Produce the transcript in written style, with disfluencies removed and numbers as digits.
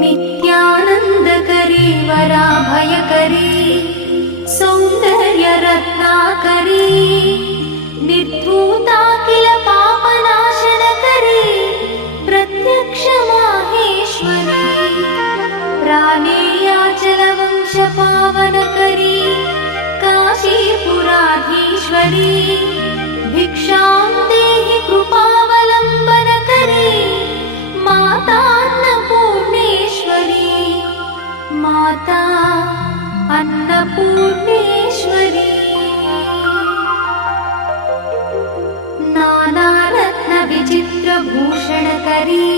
नित्यानन्दकरी वराभयकरी सौन्दर्यरत्नाकरी निर्धूताखिल पापनाशनकरी प्रत्यक्ष माहेश्वरी प्राणेयाचलवंशपावनकरी काशीपुराधीश्वरी भिक्षां देहि कृपावलम्बनकरी माता अन्नपूर्णेश्वरी माता अन्नपूर्णेश्वरी नानारत्नविचित्रभूषणकरी